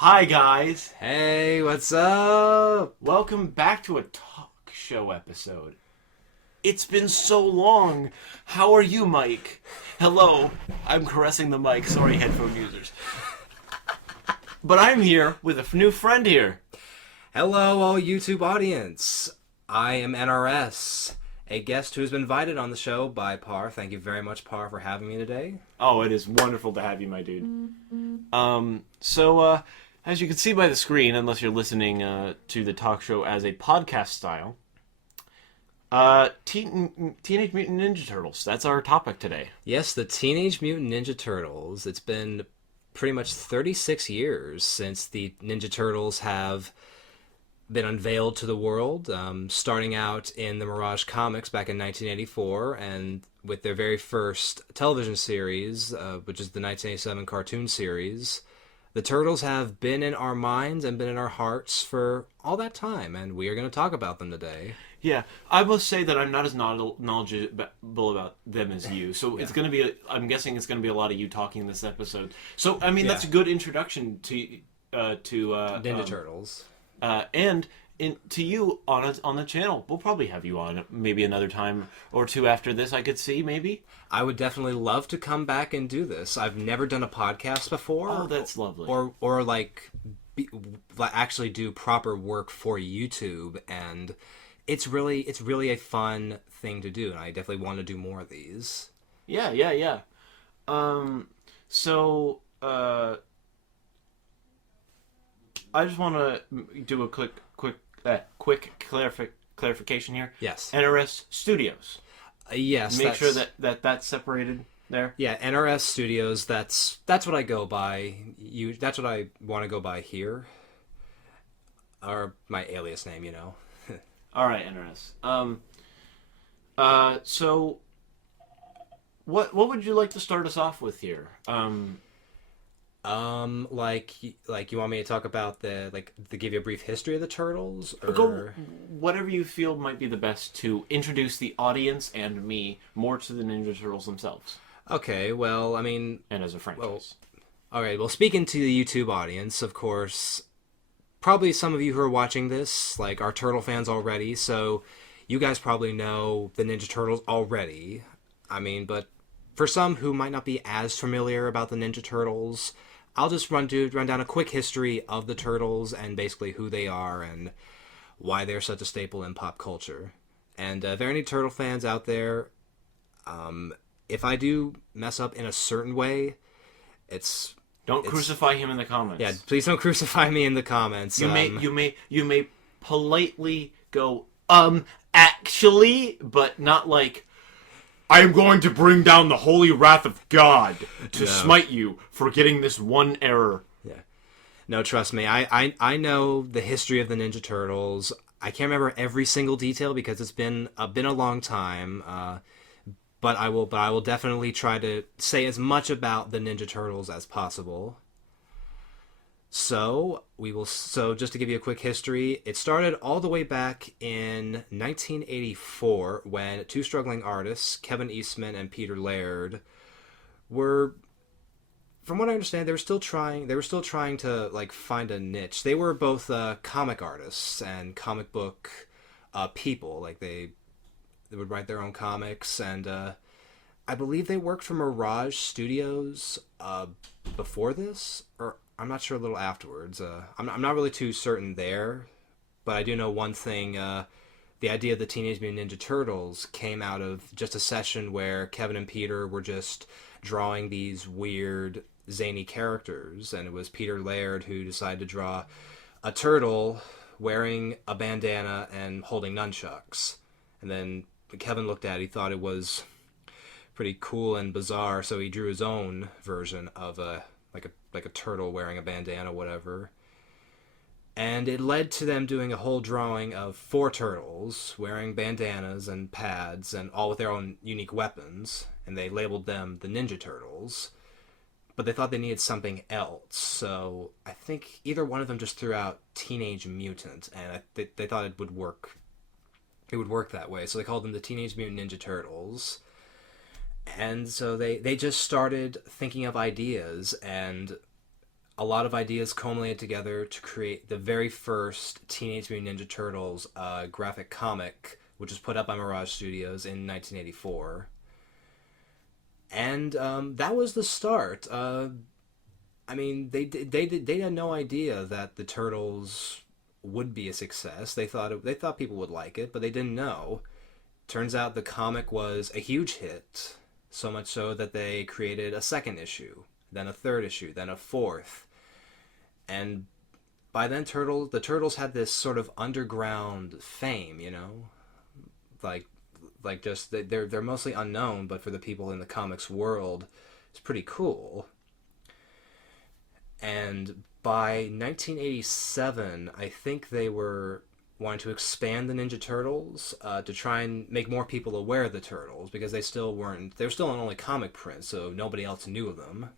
Hi, guys. Hey, what's up? Welcome back to a talk show episode. It's been so long. How are you, Mike? Hello. I'm caressing the mic. Sorry, headphone users. But I'm here with a new friend here. Hello, all YouTube audience. I am NRS, a guest who has been invited on the show by Par. Thank you very much, Par, for having me today. Oh, it is wonderful to have you, my dude. As you can see by the screen, unless you're listening to the talk show as a podcast style, Teenage Mutant Ninja Turtles. That's our topic today. Yes, the Teenage Mutant Ninja Turtles. It's been pretty much 36 years since the Ninja Turtles have been unveiled to the world, starting out in the Mirage Comics back in 1984, and with their very first television series, which is the 1987 cartoon series. The Turtles have been in our minds and been in our hearts for all that time, and we are going to talk about them today. Yeah, I must say that I'm not as knowledgeable about them as you. So It's going to be, I'm guessing it's going to be a lot of you talking this episode. So, I mean, that's a good introduction to Ninja Turtles. And to you on the channel. We'll probably have you on maybe another time or two after this, I could see, maybe. I would definitely love to come back and do this. I've never done a podcast before. Oh, that's lovely. Or actually do proper work for YouTube, and it's really a fun thing to do, and I definitely want to do more of these. Yeah. I just want to do a quick clarification here. Yes. NRS Studios. Yes. Make sure that's separated there. Yeah, NRS Studios. That's what I go by. That's what I want to go by here, or my alias name. You know. All right, NRS. So, what would you like to start us off with here? Like you want me to talk about to give you a brief history of the Turtles, or go whatever you feel might be the best to introduce the audience and me more to the Ninja Turtles themselves. Okay, well, I mean, and as a franchise. All right. Well, speaking to the YouTube audience, of course, probably some of you who are watching this are Turtle fans already, so you guys probably know the Ninja Turtles already. I mean, but for some who might not be as familiar about the Ninja Turtles, I'll just run down a quick history of the Turtles and basically who they are and why they're such a staple in pop culture. And if there are any Turtle fans out there, if I do mess up in a certain way, Don't crucify him in the comments. Yeah, please don't crucify me in the comments. You may politely go, actually, but not like, I am going to bring down the holy wrath of God to smite you for getting this one error. Yeah. No, trust me. I know the history of the Ninja Turtles. I can't remember every single detail because it's been a long time. But I will definitely try to say as much about the Ninja Turtles as possible. So just to give you a quick history, it started all the way back in 1984 when two struggling artists, Kevin Eastman and Peter Laird, were, from what I understand, they were still trying to find a niche. They were both comic artists and comic book people. They would write their own comics, and I believe they worked for Mirage Studios before this, or I'm not sure, a little afterwards. I'm not really too certain there, but I do know one thing. The idea of the Teenage Mutant Ninja Turtles came out of just a session where Kevin and Peter were just drawing these weird, zany characters, and it was Peter Laird who decided to draw a turtle wearing a bandana and holding nunchucks. And then Kevin looked at it, he thought it was pretty cool and bizarre, so he drew his own version of a turtle wearing a bandana, whatever. And it led to them doing a whole drawing of 4 turtles wearing bandanas and pads and all with their own unique weapons, and they labeled them the Ninja Turtles. But they thought they needed something else, so I think either one of them just threw out Teenage Mutant, and they thought it would work. It would work that way, so they called them the Teenage Mutant Ninja Turtles. And so they just started thinking of ideas, and a lot of ideas culminated together to create the very first Teenage Mutant Ninja Turtles graphic comic, which was put up by Mirage Studios in 1984. And that was the start. I mean, they had no idea that the Turtles would be a success. They thought people would like it, but they didn't know. Turns out the comic was a huge hit, so much so that they created a second issue, then a third issue, then a fourth. And by then the Turtles had this sort of underground fame, you know? Like just they're mostly unknown, but for the people in the comics world, it's pretty cool. And by 1987, I think they were wanting to expand the Ninja Turtles to try and make more people aware of the Turtles, because they were still in only comic print, so nobody else knew of them.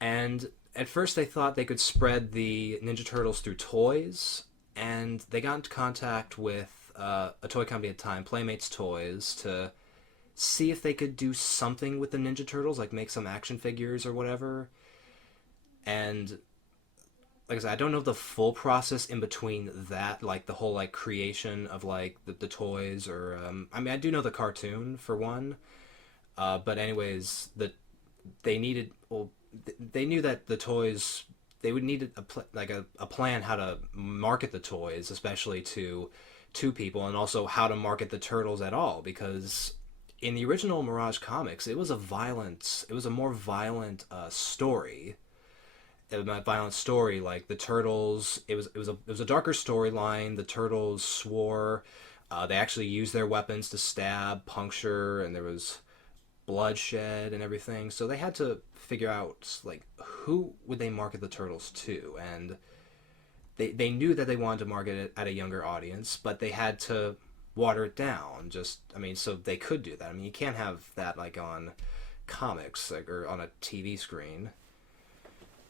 And at first they thought they could spread the Ninja Turtles through toys, and they got into contact with a toy company at the time, Playmates Toys, to see if they could do something with the Ninja Turtles, like make some action figures or whatever. And like I said, I don't know the full process in between that, like the whole like creation of like the toys, or I mean, I do know the cartoon for one, but anyways, they knew that the toys, they would need a plan how to market the toys, especially to people, and also how to market the Turtles at all, because in the original Mirage comics, it was a more violent story. Like the Turtles, it was a darker storyline. The Turtles swore. They actually used their weapons to stab, puncture, and there was bloodshed and everything. So they had to figure out like who would they market the Turtles to, and they knew that they wanted to market it at a younger audience, but they had to water it down. So they could do that. I mean, you can't have that like on comics, like, or on a TV screen.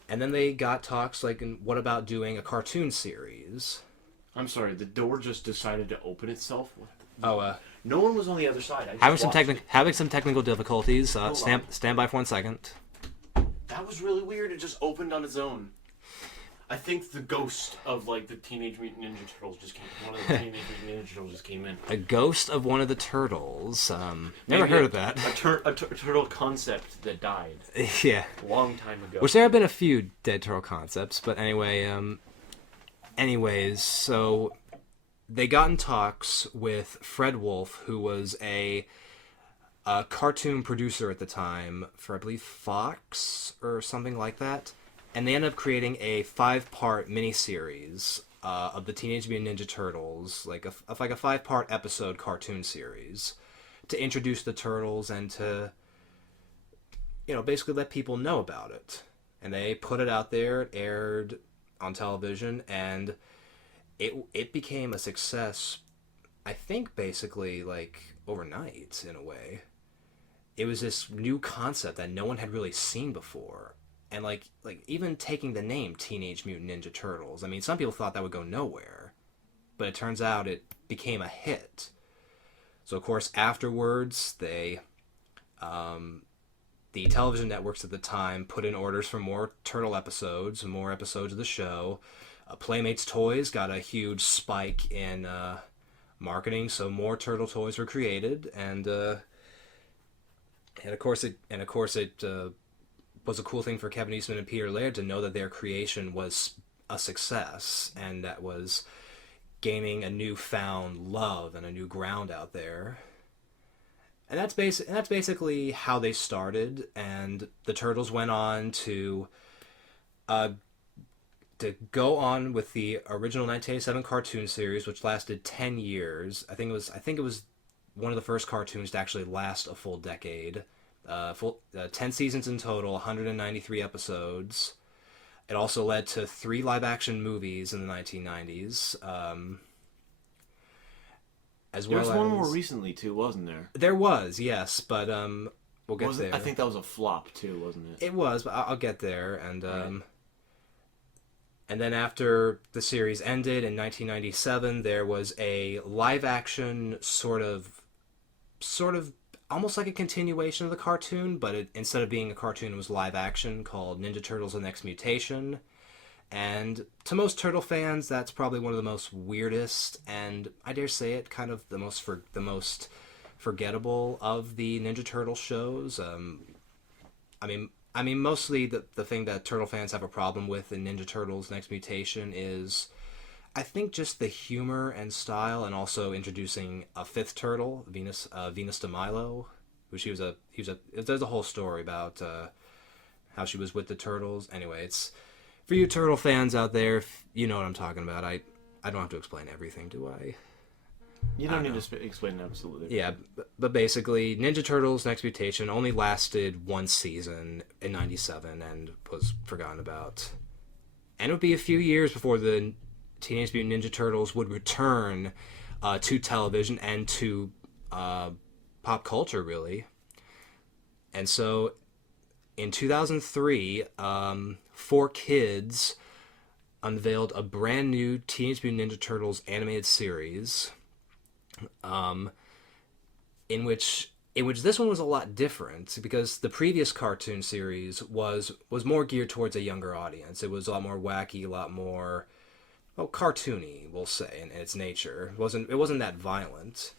And then they got talks like, what about doing a cartoon series? I'm sorry, the door just decided to open itself. Oh, no one was on the other side. having some technical difficulties. Stand by for 1 second. That was really weird. It just opened on its own. I think the ghost of like the Teenage Mutant Ninja Turtles just came. One of the Teenage Mutant Ninja Turtles just came in. A ghost of one of the Turtles. Never heard of that. A turtle concept that died. Yeah. A long time ago. Which there have been a few dead turtle concepts, but anyway. Anyways, so they got in talks with Fred Wolf, who was a cartoon producer at the time for, I believe, Fox or something like that. And they ended up creating a 5-part miniseries of the Teenage Mutant Ninja Turtles, like a 5-part episode cartoon series, to introduce the Turtles and to, basically let people know about it. And they put it out there. It aired on television, and it became a success. I think basically like overnight in a way. It was this new concept that no one had really seen before. And like even taking the name Teenage Mutant Ninja Turtles, I mean, some people thought that would go nowhere, but it turns out it became a hit. So of course afterwards, the television networks at the time put in orders for more Turtle episodes, more episodes of the show. Playmates Toys got a huge spike in marketing, so more Turtle toys were created, and of course it was a cool thing for Kevin Eastman and Peter Laird to know that their creation was a success, and that was gaining a newfound love and a new ground out there. And that's basically how they started, and the Turtles went on to go on with the original 1987 cartoon series, which lasted 10 years. I think it was one of the first cartoons to actually last a full decade. 10 seasons in total, 193 episodes. It also led to 3 live-action movies in the 1990s. There was one more recently, too, wasn't there? There was, yes, but we'll get there. I think that was a flop, too, wasn't it? It was, but I'll get there. And and then after the series ended in 1997, there was a live-action sort of almost like a continuation of the cartoon, but instead of being a cartoon, it was live action, called Ninja Turtles: The Next Mutation. And to most Turtle fans, that's probably one of the most weirdest, and I dare say it, kind of the most forgettable of the Ninja Turtle shows. Mostly the thing that Turtle fans have a problem with in Ninja Turtles: Next Mutation is, I think, just the humor and style, and also introducing a fifth turtle, Venus de Milo, who there's a whole story about how she was with the turtles. Anyway, it's for you Turtle fans out there, you know what I'm talking about. I don't have to explain everything, do I? You don't need to explain absolutely. Yeah, but basically, Ninja Turtles: Next Mutation only lasted one season in '97 and was forgotten about. And it would be a few years before the Teenage Mutant Ninja Turtles would return to television and to pop culture, really. And so, in 2003, 4Kids unveiled a brand new Teenage Mutant Ninja Turtles animated series, in which this one was a lot different, because the previous cartoon series was more geared towards a younger audience. It was a lot more wacky, a lot more, well, cartoony, we'll say, in its nature. It wasn't that violent.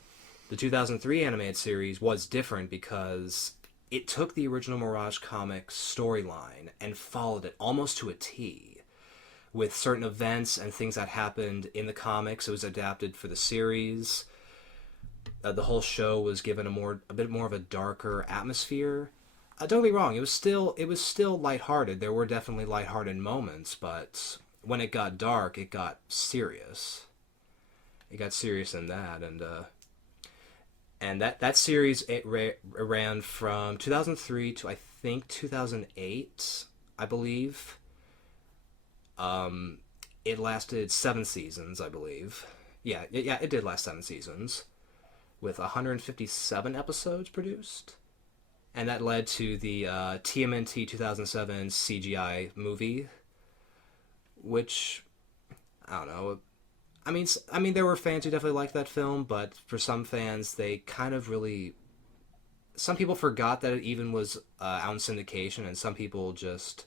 The 2003 animated series was different because it took the original Mirage Comics storyline and followed it almost to a T, with certain events and things that happened in the comics. It was adapted for the series. The whole show was given a bit more of a darker atmosphere. Don't get me wrong, it was still lighthearted. There were definitely lighthearted moments, but when it got dark, it got serious. It got serious in that, and that series ran from 2003 to, I think, 2008, I believe. It lasted 7 seasons, I believe. Yeah, it did last 7 seasons, with 157 episodes produced. And that led to the TMNT 2007 CGI movie, which, I don't know. I mean, there were fans who definitely liked that film, but for some fans, they kind of really... Some people forgot that it even was out in syndication, and some people just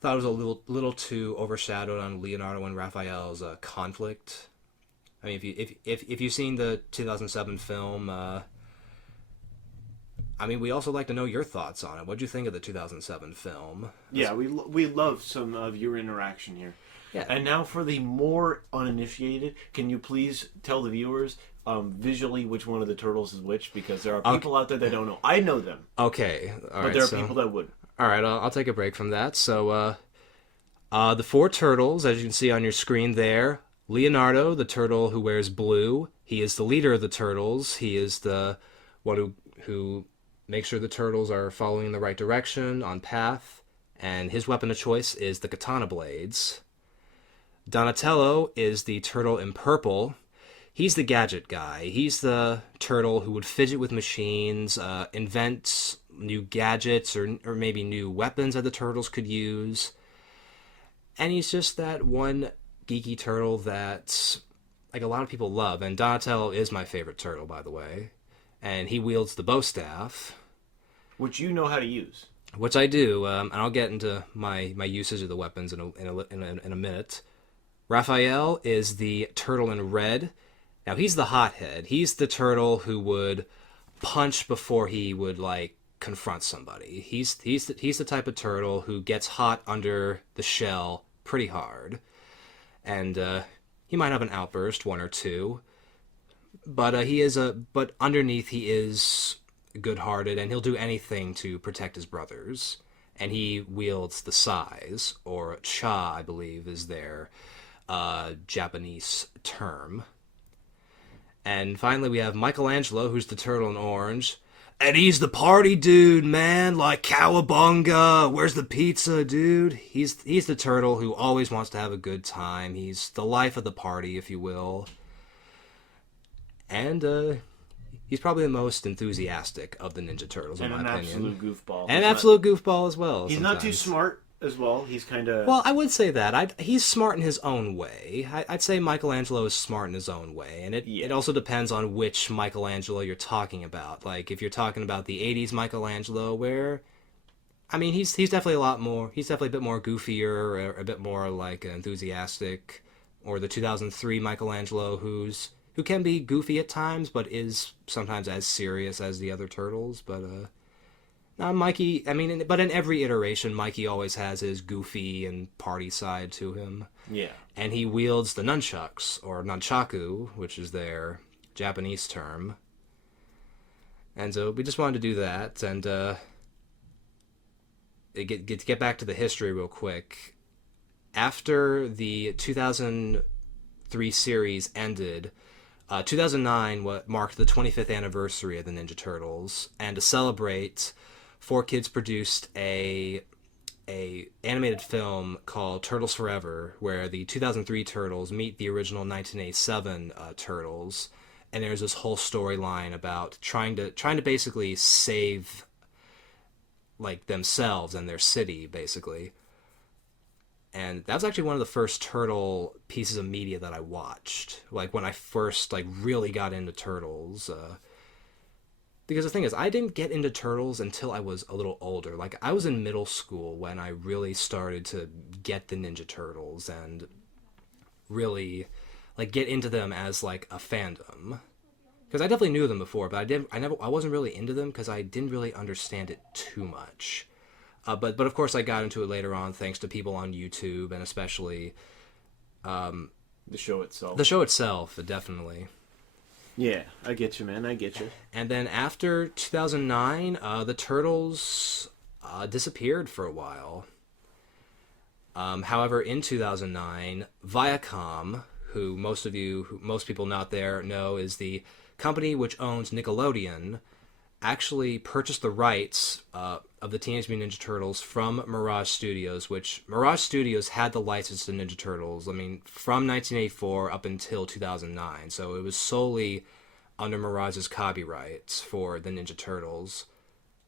thought it was a little too overshadowed on Leonardo and Raphael's conflict. I mean, if you've seen the 2007 film, we also like to know your thoughts on it. What'd you think of the 2007 film? Yeah, we love some of your interaction here. Yeah. And now for the more uninitiated, can you please tell the viewers visually which one of the turtles is which? Because there are people out there that don't know. I know them. Okay. But there are people that would. All right, I'll take a break from that. So, the 4 turtles, as you can see on your screen there. Leonardo, the turtle who wears blue. He is the leader of the turtles. He is the one who makes sure the turtles are following the right direction, on path. And his weapon of choice is the katana blades. Donatello is the turtle in purple. He's the gadget guy. He's the turtle who would fidget with machines, invent new gadgets or maybe new weapons that the turtles could use. And he's just that one geeky turtle that, like, a lot of people love. And Donatello is my favorite turtle, by the way. And he wields the bow staff, which you know how to use. Which I do, and I'll get into my usage of the weapons in a minute. Raphael is the turtle in red. Now, he's the hothead. He's the turtle who would punch before he would, like, confront somebody. He's the type of turtle who gets hot under the shell pretty hard. And he might have an outburst, 1 or 2. But but underneath he is good-hearted, and he'll do anything to protect his brothers. And he wields the sais, or cha, I believe, is their Japanese term. And finally, we have Michelangelo, who's the turtle in orange. And he's the party dude, man, like cowabunga. Where's the pizza, dude? He's the turtle who always wants to have a good time. He's the life of the party, if you will. And he's probably the most enthusiastic of the Ninja Turtles, in my opinion. And an absolute goofball. And an absolute goofball as well. He's not too smart. as well. He's kind of... Well, I would say that. He's smart in his own way. I'd say Michelangelo is smart in his own way. And it also depends on which Michelangelo you're talking about. Like, if you're talking about the 80s Michelangelo, where... I mean, he's definitely a lot more... He's definitely a bit more goofier, or a bit more, like, enthusiastic. Or the 2003 Michelangelo, who can be goofy at times, but is sometimes as serious as the other turtles. But, Mikey, I mean, but in every iteration, Mikey always has his goofy and party side to him. Yeah. And he wields the nunchucks, or nunchaku, which is their Japanese term. And so we just wanted to do that, and get back to the history real quick. After the 2003 series ended, 2009 marked the 25th anniversary of the Ninja Turtles, and to celebrate, 4Kids produced a animated film called Turtles Forever, where the 2003 Turtles meet the original 1987 Turtles, and there's this whole storyline about trying to basically save, like, themselves and their city, basically. And that was actually one of the first Turtle pieces of media that I watched, like, when I first, like, really got into Turtles. Because the thing is, I didn't get into Turtles until I was a little older. Like, I was in middle school when I really started to get the Ninja Turtles and really, like, get into them as, like, a fandom. Because I definitely knew them before, but I wasn't really into them because I didn't really understand it too much. But of course I got into it later on thanks to people on YouTube, and especially the show itself. The show itself, definitely. Yeah, I get you, man. I get you. And then after 2009, the Turtles disappeared for a while. However, in 2009, Viacom, who most people out there know is the company which owns Nickelodeon, actually purchased the rights of the Teenage Mutant Ninja Turtles from Mirage Studios, which Mirage Studios had the license to Ninja Turtles, I mean, from 1984 up until 2009. So it was solely under Mirage's copyrights for the Ninja Turtles.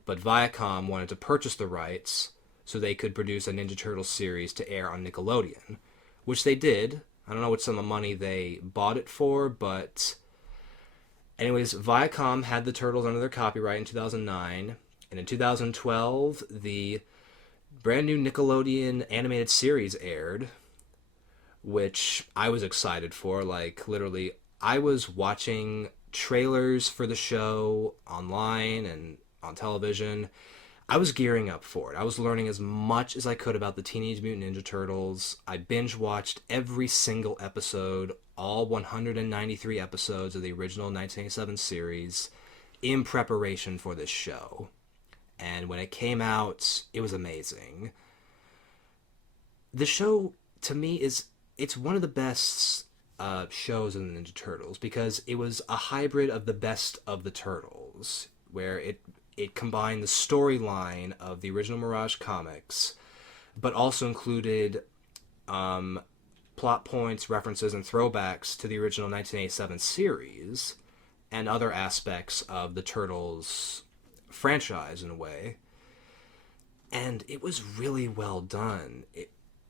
But Viacom wanted to purchase the rights so they could produce a Ninja Turtles series to air on Nickelodeon, which they did. I don't know what sum of money they bought it for, but... Anyways, Viacom had the Turtles under their copyright in 2009, and in 2012, the brand new Nickelodeon animated series aired, which I was excited for. Like, literally, I was watching trailers for the show online and on television. I was gearing up for it. I was learning as much as I could about the Teenage Mutant Ninja Turtles. I binge-watched every single episode, all 193 episodes of the original 1987 series, in preparation for this show. And when it came out, it was amazing. The show, to me, it's one of the best shows in the Ninja Turtles, because it was a hybrid of the best of the Turtles, where it combined the storyline of the original Mirage comics, but also included plot points, references, and throwbacks to the original 1987 series, and other aspects of the Turtles franchise, in a way. And it was really well done.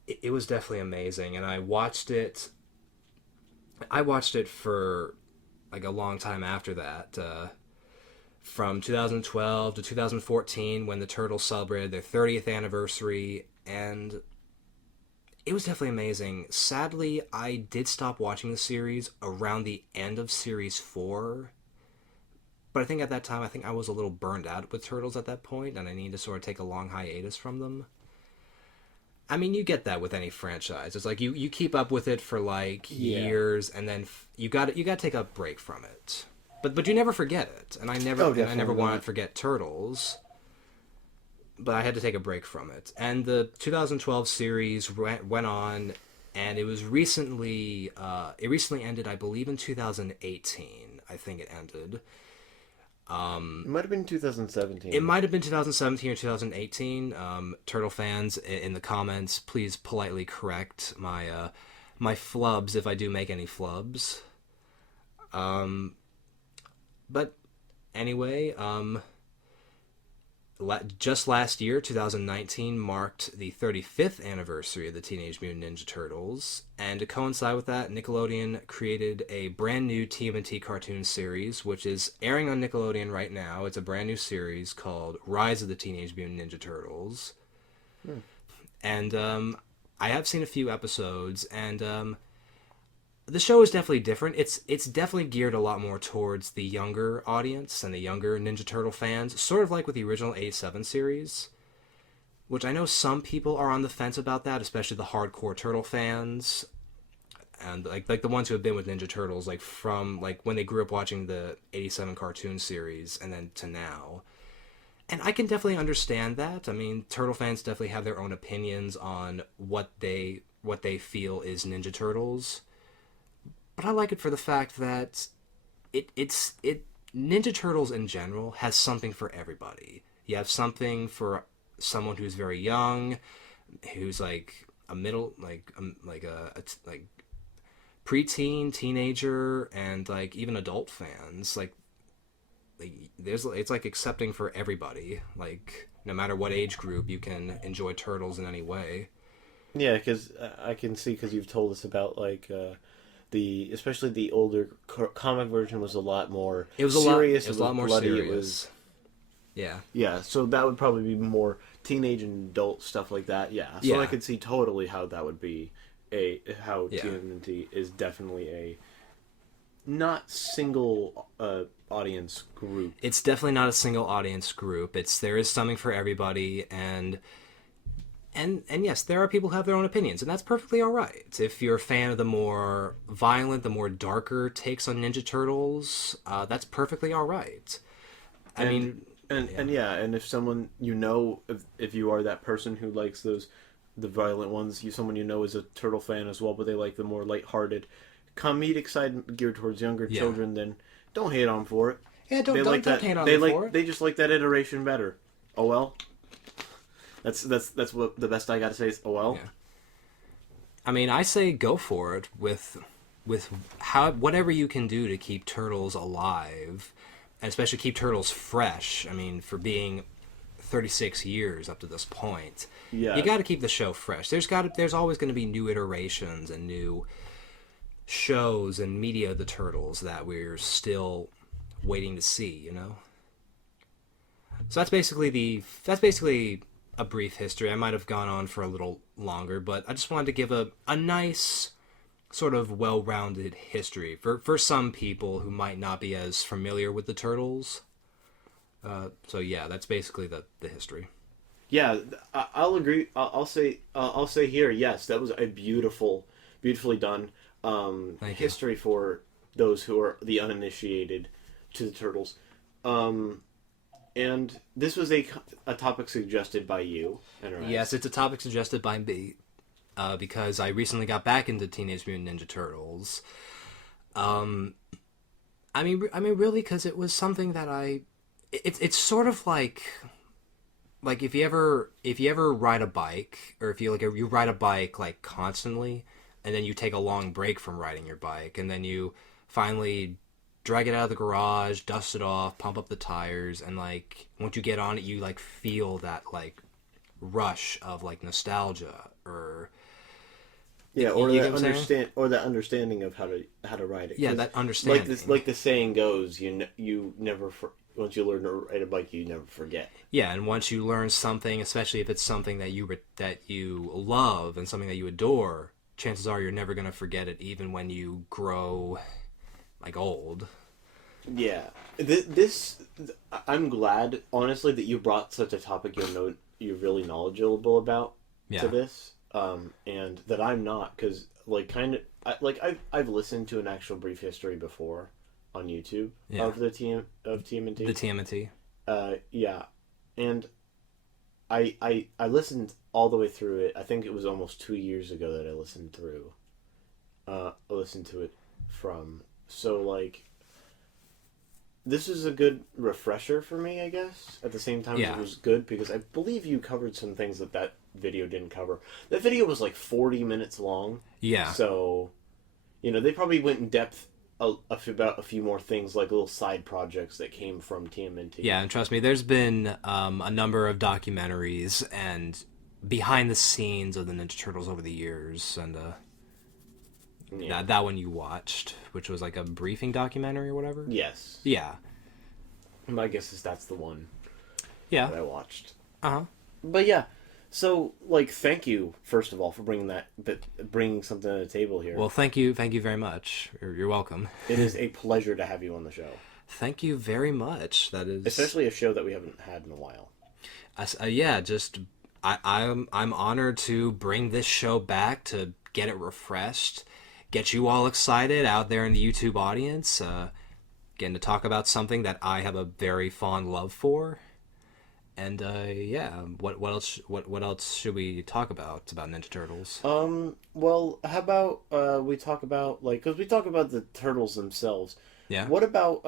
It was definitely amazing, and I watched it for, like, a long time after that, from 2012 to 2014, when the Turtles celebrated their 30th anniversary, and it was definitely amazing. Sadly, I did stop watching the series around the end of Series 4, but I think at that time, I was a little burned out with Turtles at that point, and I needed to sort of take a long hiatus from them. I mean, you get that with any franchise. It's like you keep up with it for, like, years, and then you got to take a break from it. But you never forget it, and I never wanted to forget Turtles. But I had to take a break from it. And the 2012 series went on, and it was recently ended, I believe, in 2018. I think it ended. It might have been 2017. It might have been 2017 or 2018. Turtle fans in the comments, please politely correct my flubs if I do make any flubs. But anyway, just last year, 2019, marked the 35th anniversary of the Teenage Mutant Ninja Turtles, and to coincide with that, Nickelodeon created a brand new TMNT cartoon series, which is airing on Nickelodeon right now. It's a brand new series called Rise of the Teenage Mutant Ninja Turtles. And I have seen a few episodes, and the show is definitely different. It's definitely geared a lot more towards the younger audience and the younger Ninja Turtle fans, sort of like with the original 87 series, which I know some people are on the fence about that, especially the hardcore Turtle fans, and like the ones who have been with Ninja Turtles like from like when they grew up watching the 87 cartoon series and then to now. And I can definitely understand that. I mean, Turtle fans definitely have their own opinions on what they feel is Ninja Turtles. But I like it for the fact that it's Ninja Turtles in general has something for everybody. You have something for someone who's very young, who's like a middle, like preteen, teenager, and like even adult fans. Like it's like accepting for everybody. Like no matter what age group, you can enjoy Turtles in any way. Yeah, because I can see because you've told us about like. Especially the older comic version was a lot more serious. It was a lot more bloody. serious. Yeah. So that would probably be more teenage and adult stuff like that. Yeah. So I could see totally how that would be how TMNT is definitely a not single audience group. It's definitely not a single audience group. There is something for everybody, and yes, there are people who have their own opinions, and that's perfectly all right. If you're a fan of the more violent, the more darker takes on Ninja Turtles, that's perfectly all right. And if someone if you are that person who likes the violent ones, someone is a Turtle fan as well, but they like the more lighthearted, comedic side geared towards younger children, then don't hate on them for it. Yeah, don't hate on them for it. They just like that iteration better. Oh well. That's what the best I got to say is well. Yeah. I mean, I say go for it with whatever you can do to keep Turtles alive, and especially keep Turtles fresh. I mean, for being 36 years up to this point, you got to keep the show fresh. There's always going to be new iterations and new shows and media of the Turtles that we're still waiting to see. You know. So that's basically a brief history. I might have gone on for a little longer, but I just wanted to give a nice sort of well-rounded history for some people who might not be as familiar with the Turtles. So yeah, that's basically the history. Yeah, I'll agree. I'll say here, yes, that was a beautifully done history for those who are the uninitiated to the Turtles. And this was a topic suggested by you. Yes, it's a topic suggested by me because I recently got back into Teenage Mutant Ninja Turtles. I mean, really, because it was something that it's sort of like if you ever ride a bike, or if you ride a bike like constantly, and then you take a long break from riding your bike, and then you finally drag it out of the garage, dust it off, pump up the tires, and like once you get on it, you like feel that like rush of like nostalgia, or that understanding of how to ride it. Yeah, that understanding. Like the saying goes, you never once you learn to ride a bike, you never forget. Yeah, and once you learn something, especially if it's something that you love and something that you adore, chances are you're never gonna forget it, even when you grow like old. Yeah, I'm glad, honestly, that you brought such a topic you're really knowledgeable about to this, and that I'm not, because I've listened to an actual brief history before on YouTube of the TMNT. The TMNT. Yeah, and I listened all the way through it. I think it was almost 2 years ago that I listened through. I listened to it from. So, like, this is a good refresher for me, I guess. At the same time, it was good because I believe you covered some things that video didn't cover. That video was like 40 minutes long. Yeah. So, they probably went in depth about a few more things, like little side projects that came from TMNT. Yeah, and trust me, there's been a number of documentaries and behind the scenes of the Ninja Turtles over the years, and that one you watched, which was like a briefing documentary or whatever. Yes. Yeah. My guess is that's the one Yeah. that I watched. Uh-huh. But yeah, so like, thank you first of all for bringing something to the table here. Well, thank you very much. You're welcome. It is a pleasure to have you on the show, Thank you very much. That is especially a show that we haven't had in a while. yeah, just I'm honored to bring this show back to get it refreshed, get you all excited out there in the YouTube audience, getting to talk about something that I have a very fond love for. And yeah, what else should we talk about Ninja Turtles? Well, how about we talk about, like, because we talk about the turtles themselves. Yeah. What about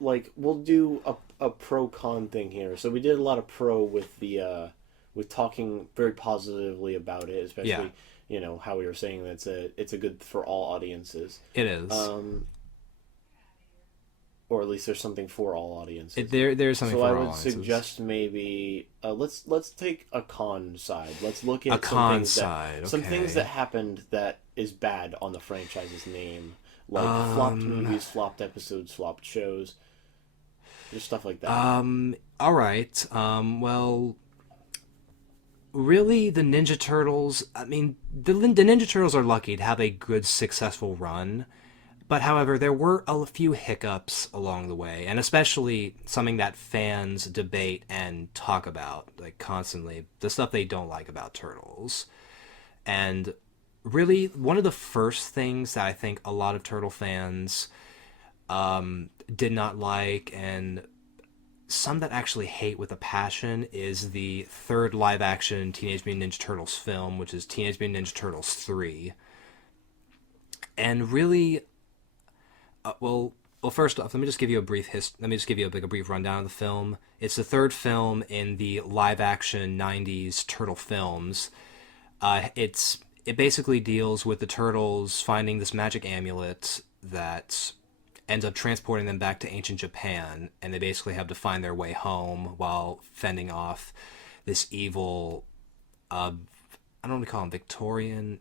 like, we'll do a pro con thing here. So we did a lot of pro with the with talking very positively about it, especially Yeah. you know how we were saying that it's a good for all audiences. It is. Or at least there's something for all audiences. There's something So for I all would audiences. suggest maybe let's take a con side. Let's look at A con side, some okay. things that happened that is bad on the franchise's name, like flopped movies, flopped episodes, flopped shows, just stuff like that. All right. Well, really, the Ninja Turtles. I mean, the Ninja Turtles are lucky to have a good, successful run. But however, there were a few hiccups along the way, and especially something that fans debate and talk about, like, constantly, the stuff they don't like about Turtles. And really, one of the first things that I think a lot of Turtle fans did not like, and some that actually hate with a passion, is the third live-action Teenage Mutant Ninja Turtles film, which is Teenage Mutant Ninja Turtles 3. And really... well, first off, let me just give you a brief brief rundown of the film. It's the third film in the live-action '90s Turtle films. It basically deals with the Turtles finding this magic amulet that ends up transporting them back to ancient Japan, and they basically have to find their way home while fending off this evil. I don't know what to call him, Victorian,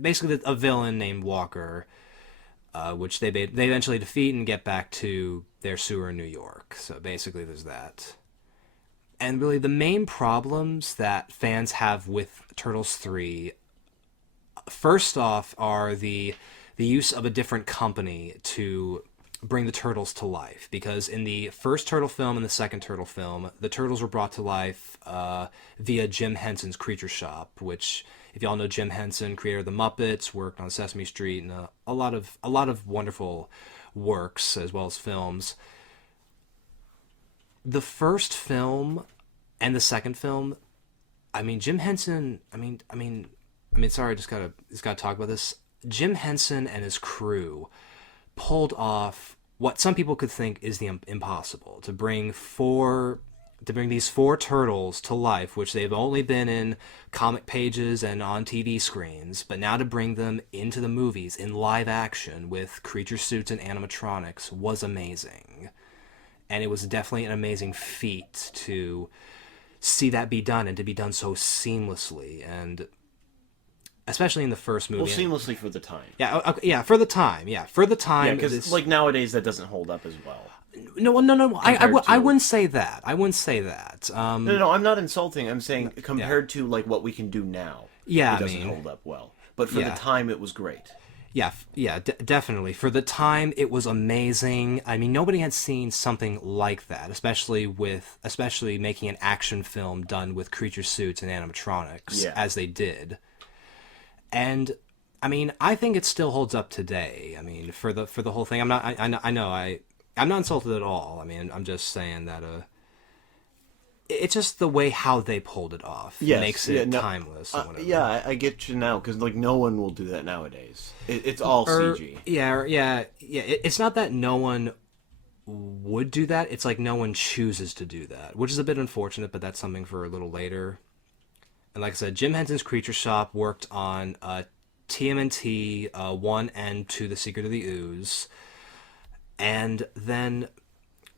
basically a villain named Walker. Which they eventually defeat and get back to their sewer in New York. So basically there's that. And really the main problems that fans have with Turtles 3, first off, are the use of a different company to bring the Turtles to life. Because in the first Turtle film and the second Turtle film, the Turtles were brought to life via Jim Henson's Creature Shop, which... If y'all know Jim Henson, creator of the Muppets, worked on Sesame Street and a lot of wonderful works as well as films. The first film and the second film, I mean Jim Henson. I mean, sorry, I just gotta talk about this. Jim Henson and his crew pulled off what some people could think is the impossible, to bring these four turtles to life, which they've only been in comic pages and on TV screens, but now to bring them into the movies in live action with creature suits and animatronics was amazing. And it was definitely an amazing feat to see that be done, and to be done so seamlessly, and especially in the first movie. Well, seamlessly for the time. Yeah, for the time. Yeah, because like nowadays that doesn't hold up as well. No. I wouldn't say that. No, I'm not insulting. I'm saying compared to like what we can do now, it doesn't hold up well. But for the time, it was great. Yeah, definitely. For the time, it was amazing. I mean, nobody had seen something like that, especially making an action film done with creature suits and animatronics as they did. And I mean, I think it still holds up today. I mean, for the whole thing, I'm not insulted at all. I mean, I'm just saying that it's just the way how they pulled it off makes it timeless. And whatever. Yeah, I get you now, because like no one will do that nowadays. It's all CG. Yeah. It's not that no one would do that. It's like no one chooses to do that, which is a bit unfortunate, but that's something for a little later. And like I said, Jim Henson's Creature Shop worked on TMNT 1 and 2, The Secret of the Ooze. And then,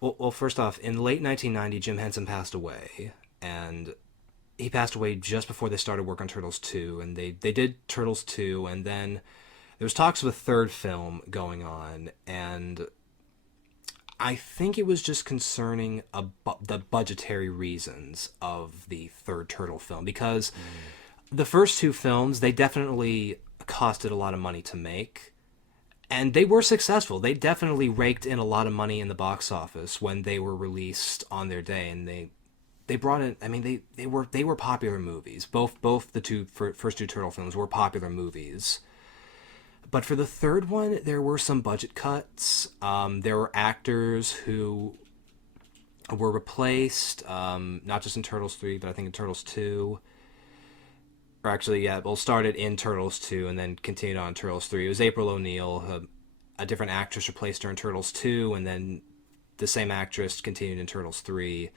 well, first off, in late 1990, Jim Henson passed away. And he passed away just before they started work on Turtles 2. And they did Turtles 2, and then there was talks of a third film going on. And I think it was just concerning the budgetary reasons of the third Turtle film, because the first two films, they definitely costed a lot of money to make, and they were successful. They definitely raked in a lot of money in the box office when they were released on their day, and they brought in. I mean, they were popular movies. Both the first two Turtle films were popular movies. But for the third one, there were some budget cuts. There were actors who were replaced, not just in Turtles 3, but I think in Turtles 2. Or actually, yeah, well, started in Turtles 2 and then continued on Turtles 3. It was April O'Neil, a different actress replaced her in Turtles 2, and then the same actress continued in Turtles 3.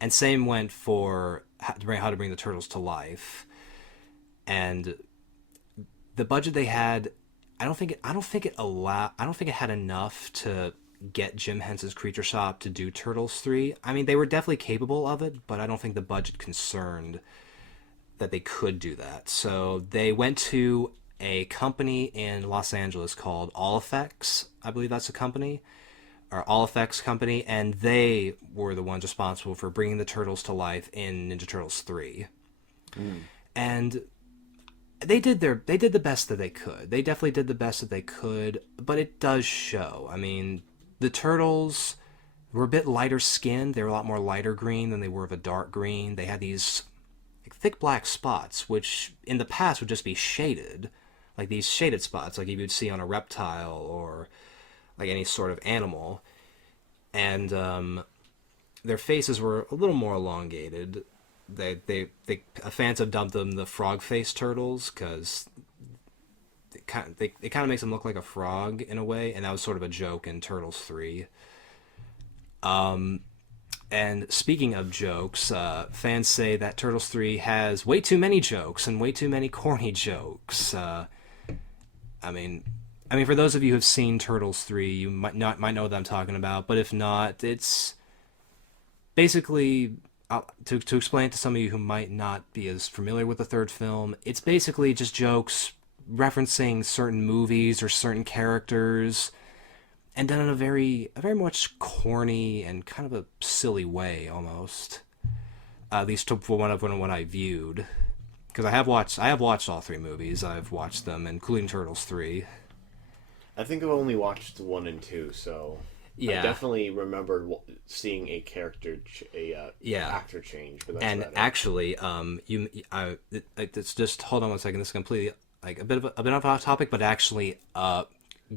And same went for How to Bring the Turtles to Life. And the budget they had, I don't think it had enough to get Jim Henson's Creature Shop to do Turtles 3. I mean, they were definitely capable of it, but I don't think the budget concerned that they could do that. So they went to a company in Los Angeles called All Effects. I believe that's a company, or All Effects Company, and they were the ones responsible for bringing the Turtles to life in Ninja Turtles 3. And they did the best that they could. They definitely did the best that they could, but it does show. I mean, the Turtles were a bit lighter skinned. They were a lot more lighter green than they were of a dark green. They had these thick black spots, which in the past would just be shaded, like these shaded spots, like you would see on a reptile or like any sort of animal. And their faces were a little more elongated. Fans have dubbed them the frog-faced turtles because it kind of makes them look like a frog in a way, and that was sort of a joke in Turtles 3. And speaking of jokes, fans say that Turtles 3 has way too many jokes and way too many corny jokes. I mean, for those of you who have seen Turtles 3, you might know what I'm talking about, but if not, it's basically, to explain to some of you who might not be as familiar with the third film, it's basically just jokes referencing certain movies or certain characters, and done in a very much corny and kind of a silly way, almost. At least for what I viewed, because I have watched all three movies. I've watched them, including Turtles 3. I think I've only watched 1 and 2, so yeah. I definitely remembered seeing a character, actor change. But that's and actually, it's just hold on one second. This is completely like a bit of a topic, but actually,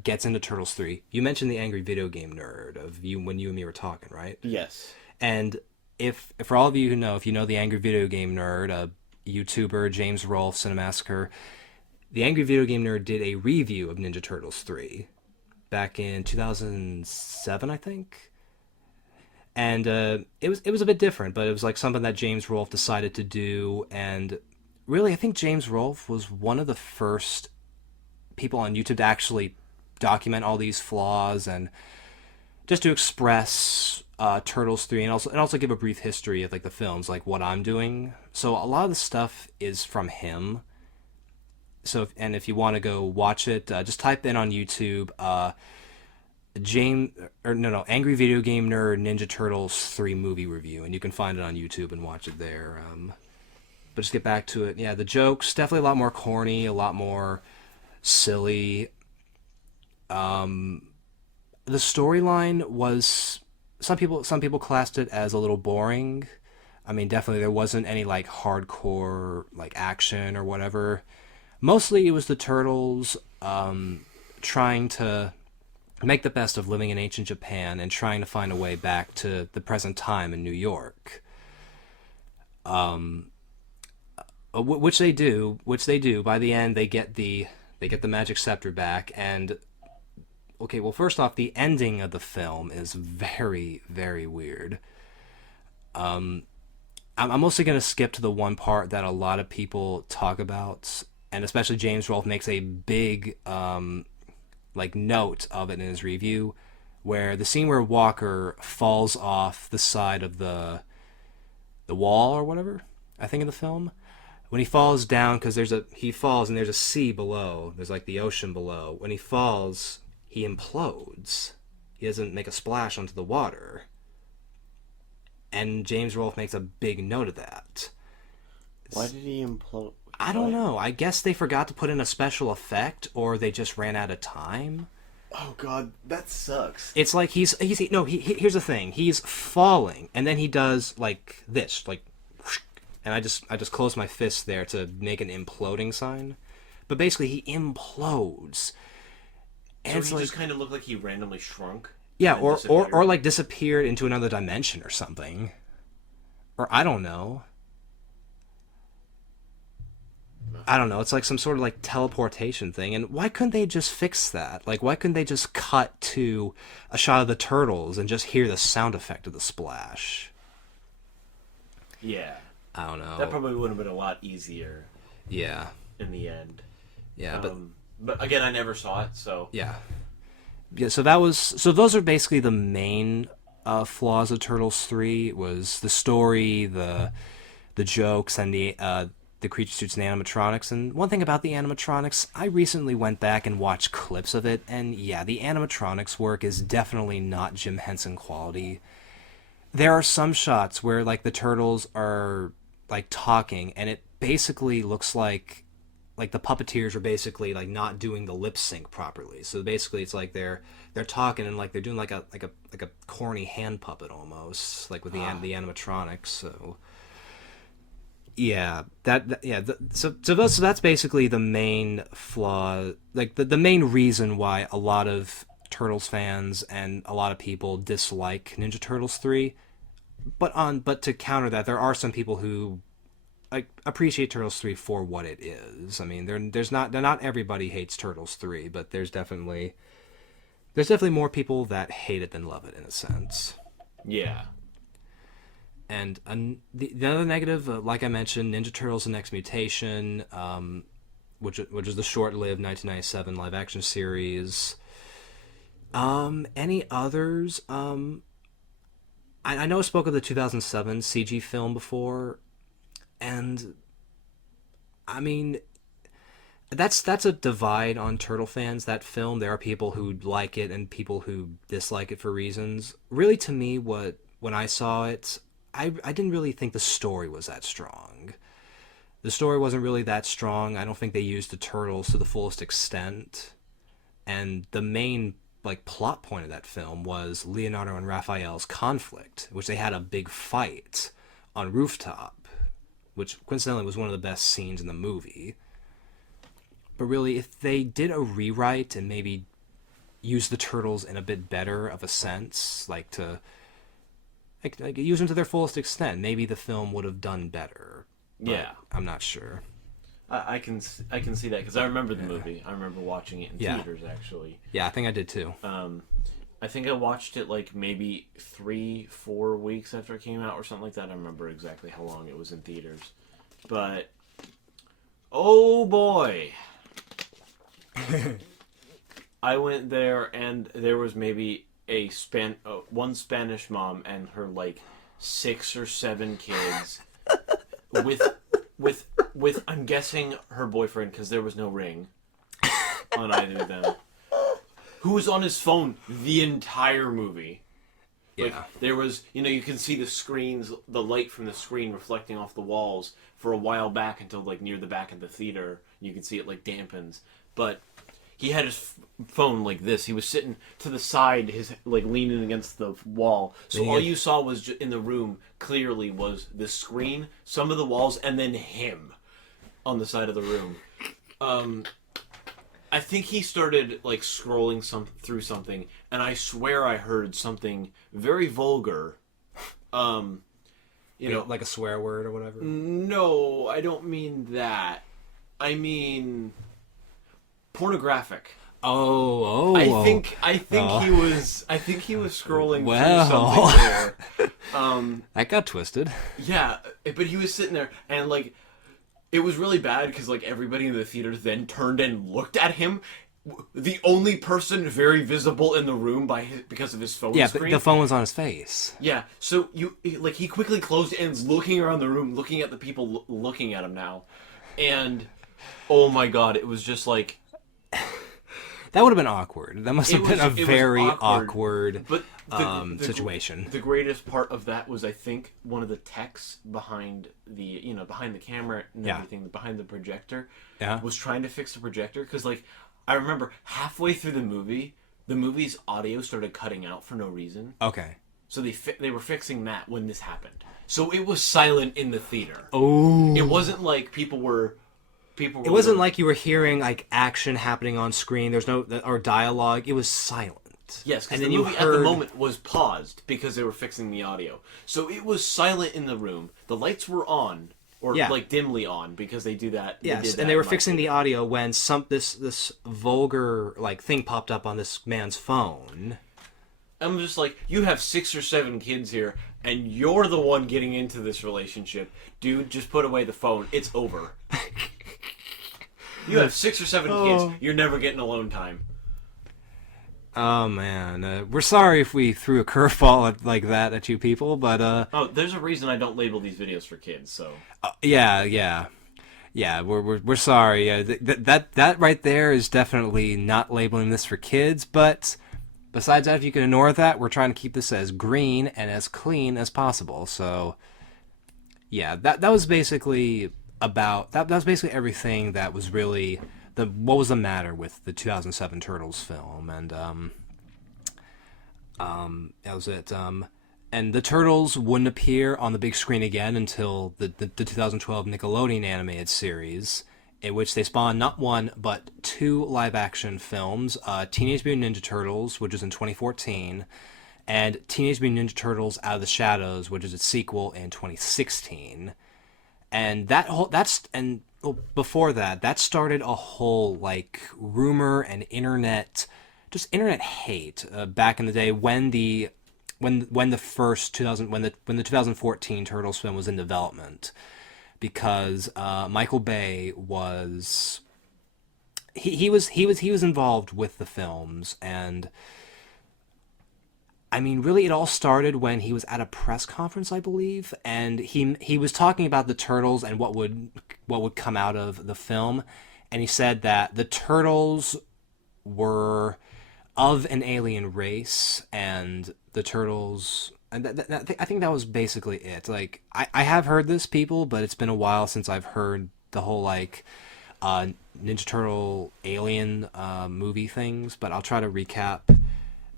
gets into Turtles 3. You mentioned the angry video game nerd when you and me were talking, right? Yes. And if for all of you who know, if you know the angry video game nerd, YouTuber James Rolfe, Cinemassacre, the angry video game nerd did a review of Ninja Turtles 3 back in 2007, I think. And it was a bit different, but it was like something that James Rolfe decided to do. And really, I think James Rolfe was one of the first people on YouTube to actually document all these flaws and just to express Turtles 3 and also give a brief history of like the films, like what I'm doing. So a lot of the stuff is from him. So if you want to go watch it, just type in on YouTube Angry Video Game Nerd Ninja Turtles 3 movie review, and you can find it on YouTube and watch it there. But just get back to it. Yeah, the jokes definitely a lot more corny, a lot more silly. The storyline was some people classed it as a little boring. I mean, definitely there wasn't any like hardcore like action or whatever. Mostly it was the Turtles trying to make the best of living in ancient Japan and trying to find a way back to the present time in New York. Which they do. By the end, they get the magic scepter back. And okay, well, first off, the ending of the film is very, very weird. I'm mostly going to skip to the one part that a lot of people talk about and especially James Rolfe makes a big note of it in his review, where the scene where Walker falls off the side of the wall or whatever, I think in the film, when he falls down, because he falls and there's a sea below, there's like the ocean below. When he falls, he implodes. He doesn't make a splash onto the water. And James Rolfe makes a big note of that. Why did he implode? I don't know. I guess they forgot to put in a special effect, or they just ran out of time. Oh God, that sucks. It's like here's the thing. He's falling, and then he does like this, like, and I just close my fist there to make an imploding sign. But basically, he implodes. And so he just kind of looked like he randomly shrunk. Yeah, or like disappeared into another dimension or something. Or I don't know. It's like some sort of like teleportation thing. And why couldn't they just fix that? Like, why couldn't they just cut to a shot of the turtles and just hear the sound effect of the splash? Yeah. I don't know. That probably would have been a lot easier. Yeah. In the end. Yeah, but again, I never saw it, so. Yeah. Yeah, so those are basically the main flaws of Turtles 3, was the story, the jokes, and the creature suits and animatronics. And one thing about the animatronics, I recently went back and watched clips of it, and yeah, the animatronics work is definitely not Jim Henson quality. There are some shots where like the turtles are like talking, and it basically looks like the puppeteers are basically like not doing the lip sync properly. So basically it's like they're talking and like they're doing like a corny hand puppet almost, like with the animatronics. So yeah, so that's basically the main flaw, like the main reason why a lot of Turtles fans and a lot of people dislike Ninja Turtles 3. But to counter that, there are some people who appreciate Turtles 3 for what it is. I mean, not everybody hates Turtles 3, but there's definitely more people that hate it than love it in a sense. Yeah. And the other negative, like I mentioned, Ninja Turtles: The Next Mutation, which is the short-lived 1997 live-action series. Any others? I know I spoke of the 2007 CG film before. And I mean, that's a divide on Turtle fans, that film. There are people who like it and people who dislike it for reasons. Really, to me, when I saw it, I didn't really think the story was that strong. The story wasn't really that strong. I don't think they used the turtles to the fullest extent. And the main like plot point of that film was Leonardo and Raphael's conflict, which they had a big fight on rooftop, which coincidentally was one of the best scenes in the movie. But really, if they did a rewrite and maybe use the turtles in a bit better of a sense, like use them to their fullest extent, maybe the film would have done better. But yeah, I'm not sure. I can see that because I remember the movie. I remember watching it in theaters actually. Yeah, I think I did too. I think I watched it like maybe 3-4 weeks after it came out or something like that. I don't remember exactly how long it was in theaters. But, oh boy. I went there and there was maybe one Spanish mom and her like 6 or 7 kids with I'm guessing her boyfriend, because there was no ring on either of them, who was on his phone the entire movie. Like, there was, you can see the light from the screen reflecting off the walls for a while back until, like, near the back of the theater. You can see it, like, dampens. But he had his phone like this. He was sitting to the side, like, leaning against the wall. So all you saw was, in the room, clearly, was the screen, some of the walls, and then him on the side of the room. I think he started like scrolling through something, and I swear I heard something very vulgar. Like a swear word or whatever. No, I don't mean that. I mean pornographic. I think he was. I think he was scrolling through something there. That got twisted. Yeah, but he was sitting there, and like, It was really bad because like everybody in the theater then turned and looked at him. The only person very visible in the room because of his phone screen. The phone was on his face. Yeah, so he quickly closed and is looking around the room, looking at the people looking at him now, and oh my god, it was just like that would have been awkward. That must have been a very awkward but situation. The greatest part of that was, I think, one of the techs behind behind the camera and everything, behind the projector, was trying to fix the projector because like I remember halfway through the movie's audio started cutting out for no reason. Okay. So they were fixing that when this happened. So it was silent in the theater. Oh. It wasn't like people were. It wasn't like you were hearing like action happening on screen. There's no or dialogue. It was silent. Yes, because the movie at the moment was paused because they were fixing the audio. So it was silent in the room. The lights were on, or like dimly on, because they do that. Yes, and they were fixing the audio when this vulgar like thing popped up on this man's phone. I'm just like, you have 6 or 7 kids here, and you're the one getting into this relationship. Dude, just put away the phone. It's over. You have 6 or 7 kids. You're never getting alone time. Oh, man. We're sorry if we threw a curveball like that at you people, but... there's a reason I don't label these videos for kids, so... Yeah, we're sorry. That right there is definitely not labeling this for kids, but... Besides that, if you can ignore that, we're trying to keep this as green and as clean as possible. So, yeah, that was basically about that was basically everything that was really what was the matter with the 2007 Turtles film, and that was it. And the Turtles wouldn't appear on the big screen again until the 2012 Nickelodeon animated series, in which they spawned not one, but 2 live-action films, Teenage Mutant Ninja Turtles, which is in 2014, and Teenage Mutant Ninja Turtles Out of the Shadows, which is its sequel in 2016. And before that started a whole, like, rumor and internet hate back in the day when the 2014 Turtles film was in development. Because Michael Bay was he was involved with the films, and I mean, really, it all started when he was at a press conference, I believe, and he was talking about the Turtles and what would come out of the film, and he said that the Turtles were of an alien race, and the Turtles. And I think that was basically it. Like, I have heard this, people, but it's been a while since I've heard the whole, like, Ninja Turtle alien movie things, but I'll try to recap.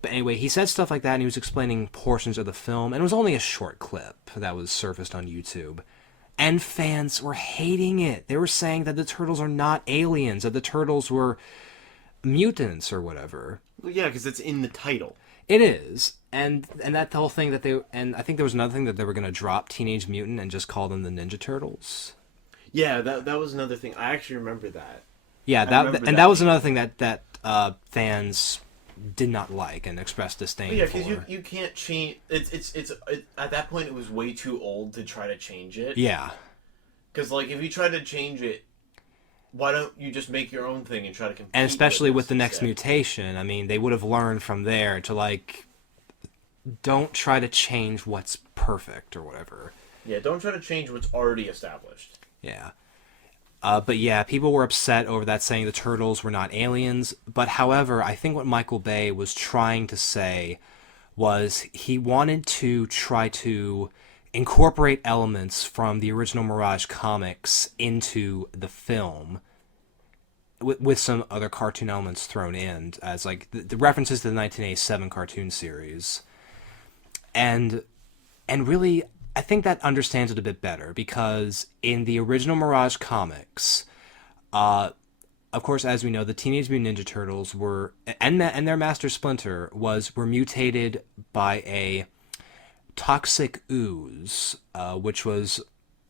But anyway, he said stuff like that, and he was explaining portions of the film, and it was only a short clip that was surfaced on YouTube. And fans were hating it. They were saying that the Turtles are not aliens, that the Turtles were mutants or whatever. Well, yeah, because it's in the title. It is, and that whole thing that I think there was another thing that they were going to drop Teenage Mutant and just call them the Ninja Turtles. Yeah, that was another thing. I actually remember that. Yeah, that was another thing that fans did not like and expressed disdain for. Yeah, because you can't change. It's at that point it was way too old to try to change it. Yeah. Because like if you try to change it, why don't you just make your own thing and try to compete? And especially with the next mutation, I mean, they would have learned from there to, like, don't try to change what's perfect or whatever. Yeah, don't try to change what's already established. Yeah. But yeah, people were upset over that, saying the Turtles were not aliens. But however, I think what Michael Bay was trying to say was he wanted to try to incorporate elements from the original Mirage comics into the film with some other cartoon elements thrown in as like the references to the 1987 cartoon series. And really, I think that understands it a bit better because in the original Mirage comics, of course, as we know, the Teenage Mutant Ninja Turtles were, and their Master Splinter were mutated by a toxic ooze, which was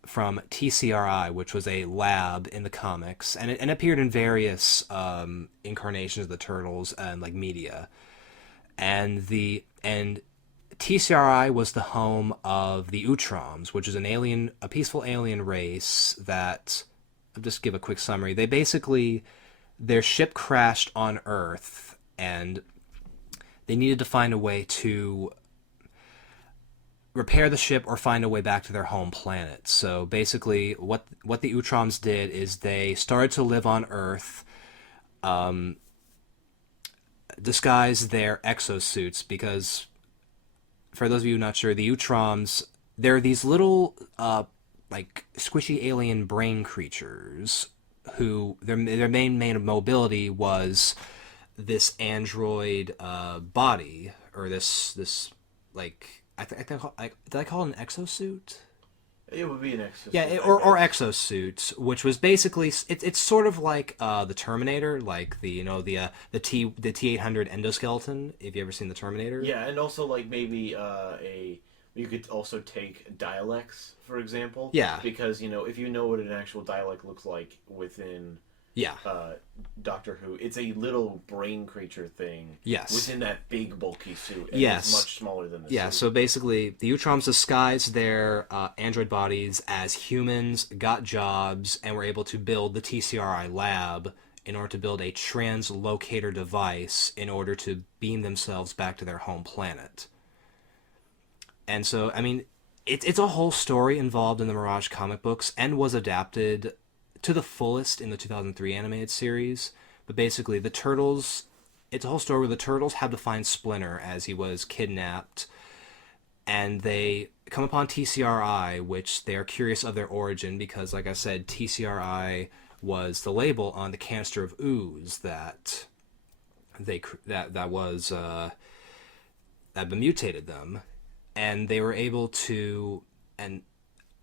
from TCRI, which was a lab in the comics, and it appeared in various incarnations of the Turtles and like media, and TCRI was the home of the Utroms, which is a peaceful alien race that I'll just give a quick summary. They basically, their ship crashed on Earth, and they needed to find a way to repair the ship or find a way back to their home planet. So basically, what the Utroms did is they started to live on Earth, disguise their exosuits, because for those of you not sure, the Utroms, they're these little like squishy alien brain creatures who their main mobility was this android body, or this like did I call it an exosuit? It would be an exosuit. Yeah, or exosuit, which was basically it's sort of like the Terminator, like the T-800 endoskeleton. If you ever seen the Terminator? Yeah, and also like maybe you could also take dialects, for example. Yeah. Because if you know what an actual dialect looks like within Yeah. Doctor Who, it's a little brain creature thing. Yes. Within that big bulky suit. And Yes. It's much smaller than the Yeah, suit. so basically, the Utroms disguised their android bodies as humans, got jobs, and were able to build the TCRI lab in order to build a translocator device in order to beam themselves back to their home planet. And so, I mean, it's a whole story involved in the Mirage comic books and was adapted to the fullest in the 2003 animated series. But basically, the Turtles... It's a whole story where the Turtles have to find Splinter as he was kidnapped, and they come upon TCRI, which they're curious of their origin because, like I said, TCRI was the label on the canister of ooze that mutated them, and they were able to, and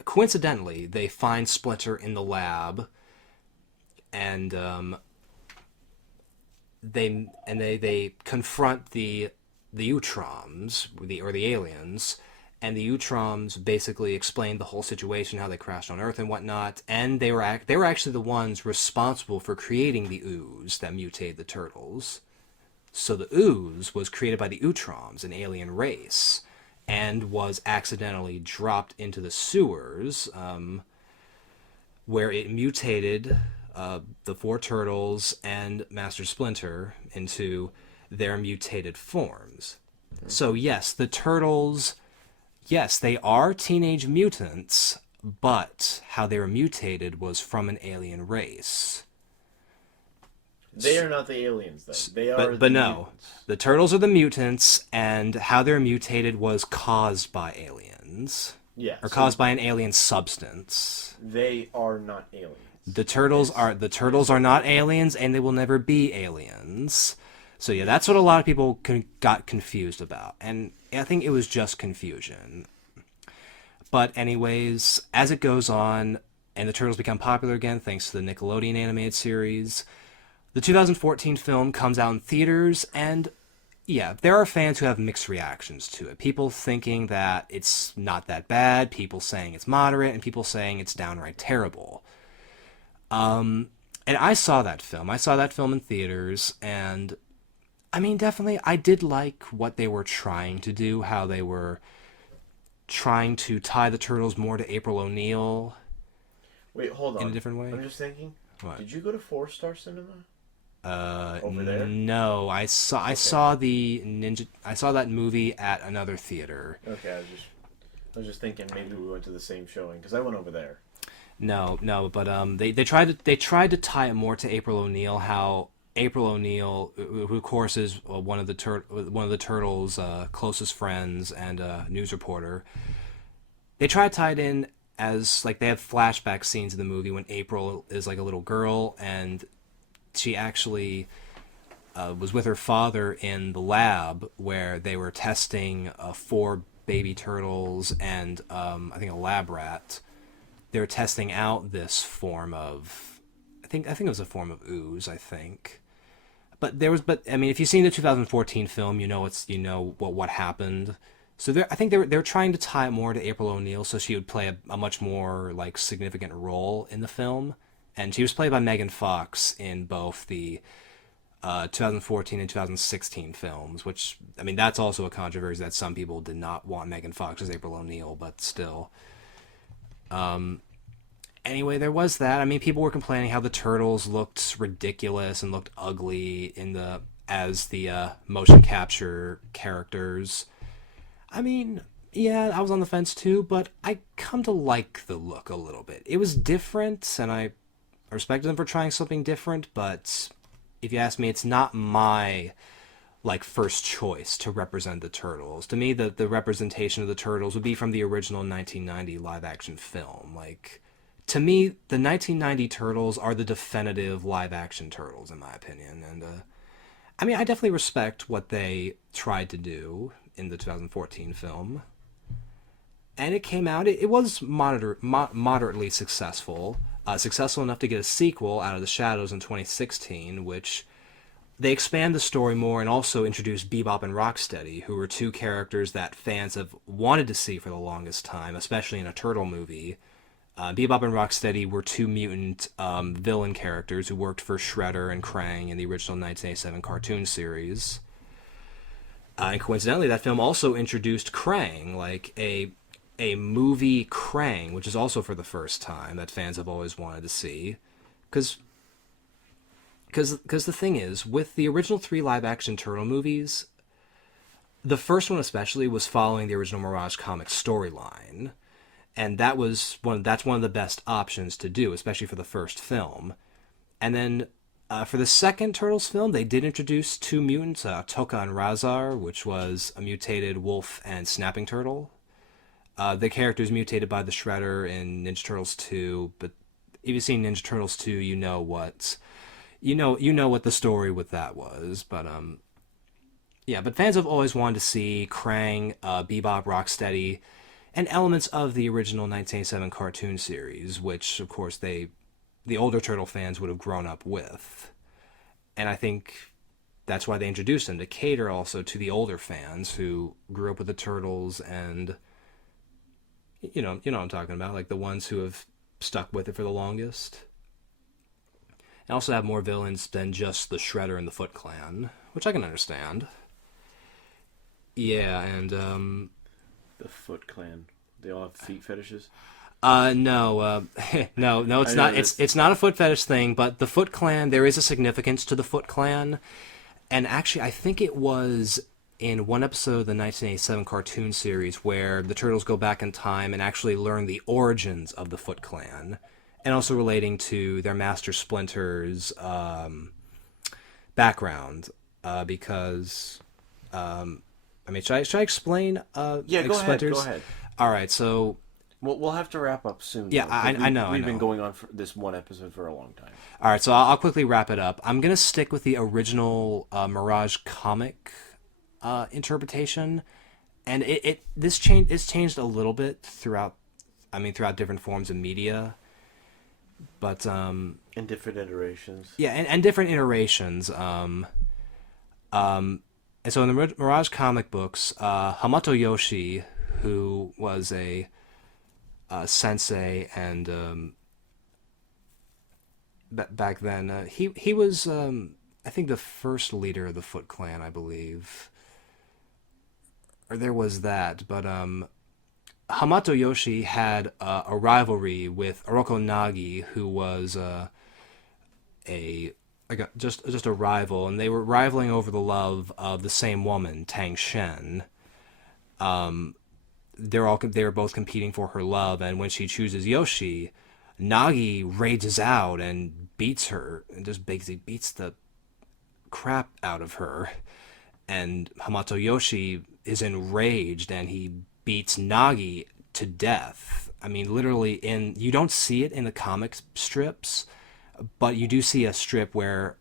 coincidentally, they find Splinter in the lab, and they confront the Utroms, or the aliens, and the Utroms basically explained the whole situation, how they crashed on Earth and whatnot, and they were actually the ones responsible for creating the ooze that mutated the Turtles. So the ooze was created by the Utroms, an alien race, and was accidentally dropped into the sewers, where it mutated the four Turtles and Master Splinter into their mutated forms. So yes, the Turtles, yes, they are teenage mutants, but how they were mutated was from an alien race. They are not the aliens, though. They are But the no, mutants. the Turtles are the mutants, and how they're mutated was caused by aliens. Yeah. Or so caused by an alien substance. they are not aliens. The Turtles are not aliens, and they will never be aliens. So yeah, that's what a lot of people got confused about, and I think it was just confusion. But anyways, as it goes on, and the Turtles become popular again thanks to the Nickelodeon animated series, the 2014 film comes out in theaters, and yeah, there are fans who have mixed reactions to it. People thinking that it's not that bad, people saying it's moderate, and people saying it's downright terrible. And I saw that film. I saw that film in theaters, and I mean, definitely, I did like what they were trying to do, how they were trying to tie the Turtles more to April O'Neil. Wait, hold on. In a different way? I'm just thinking. What? Did you go to 4-Star Cinema? Over there? No, I saw the I saw that movie at another theater. Okay, I was just thinking maybe we went to the same showing because I went over there. No, but they tried to tie it more to April O'Neil. How April O'Neil, who of course is one of the Turtles' closest friends and a news reporter, they try to tie it in as like they have flashback scenes in the movie when April is like a little girl and she actually was with her father in the lab where they were testing 4 baby turtles and I think a lab rat. They were testing out this form of, I think it was a form of ooze, I think. But I mean, if you've seen the 2014 film, you know what happened. So I think they were trying to tie it more to April O'Neil, so she would play a much more like significant role in the film. And she was played by Megan Fox in both the 2014 and 2016 films, which, I mean, that's also a controversy that some people did not want Megan Fox as April O'Neil, but still. And anyway, there was that. I mean, people were complaining how the turtles looked ridiculous and looked ugly as the motion capture characters. I mean, yeah, I was on the fence too, but I come to like the look a little bit. It was different, and I respected them for trying something different, but if you ask me, it's not my first choice to represent the turtles. To me, the representation of the turtles would be from the original 1990 live action film. To me, the 1990 turtles are the definitive live action turtles, in my opinion. And I mean, I definitely respect what they tried to do in the 2014 film, and it came out. It was moderately successful. Successful enough to get a sequel, Out of the Shadows, in 2016, which they expand the story more and also introduce Bebop and Rocksteady, who were two characters that fans have wanted to see for the longest time, especially in a turtle movie. Bebop and Rocksteady were two mutant villain characters who worked for Shredder and Krang in the original 1987 cartoon series. And coincidentally, that film also introduced Krang, a movie Krang, which is also for the first time that fans have always wanted to see. Because the thing is, with the original 3 live-action Turtle movies, the first one especially was following the original Mirage Comics storyline. And that's one of the best options to do, especially for the first film. And then for the second Turtles film, they did introduce 2 mutants, Tokka and Razar, which was a mutated wolf and snapping turtle. The characters mutated by the Shredder in Ninja Turtles 2, but if you've seen Ninja Turtles 2, you know what the story with that was. But yeah, but fans have always wanted to see Krang, Bebop, Rocksteady, and elements of the original 1987 cartoon series, which of course the older Turtle fans would have grown up with. And I think that's why they introduced them, to cater also to the older fans who grew up with the Turtles, and you know what I'm talking about, the ones who have stuck with it for the longest. And also have more villains than just the Shredder and the Foot Clan, which I can understand. Yeah, and the Foot Clan. They all have feet fetishes? No, no, it's not. It's not a foot fetish thing, but the Foot Clan, there is a significance to the Foot Clan. And actually, I think it was in one episode of the 1987 cartoon series where the Turtles go back in time and actually learn the origins of the Foot Clan, and also relating to their master Splinter's background. Because, I mean, should I explain? Yeah, go ahead. All right, so we'll have to wrap up soon. Yeah, I know. We've been going on for this one episode for a long time. All right, so I'll quickly wrap it up. I'm gonna stick with the original Mirage comic interpretation, and it's changed a little bit throughout different forms of media, but in different iterations. Yeah, and different iterations. And so in the Mirage comic books, Hamato Yoshi, who was a sensei, and back then he was I think the first leader of the Foot Clan, I believe. Or there was that, but Hamato Yoshi had a rivalry with Oroko Nagi, who was just a rival, and they were rivaling over the love of the same woman, Tang Shen. They were both competing for her love, and when she chooses Yoshi, Nagi rages out and beats her, and just basically beats the crap out of her. And Hamato Yoshi is enraged, and he beats Nagi to death. I mean, literally, you don't see it in the comic strips, but you do see a strip where